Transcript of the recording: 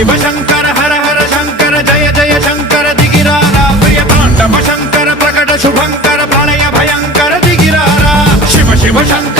शिव शंकर हर हर शंकर जय जय शंकर दिगिरारा प्रिय तांडव शंकर प्रकट शुभंकर प्रलय भयंकर दिगिरारा शिव शिव शंकर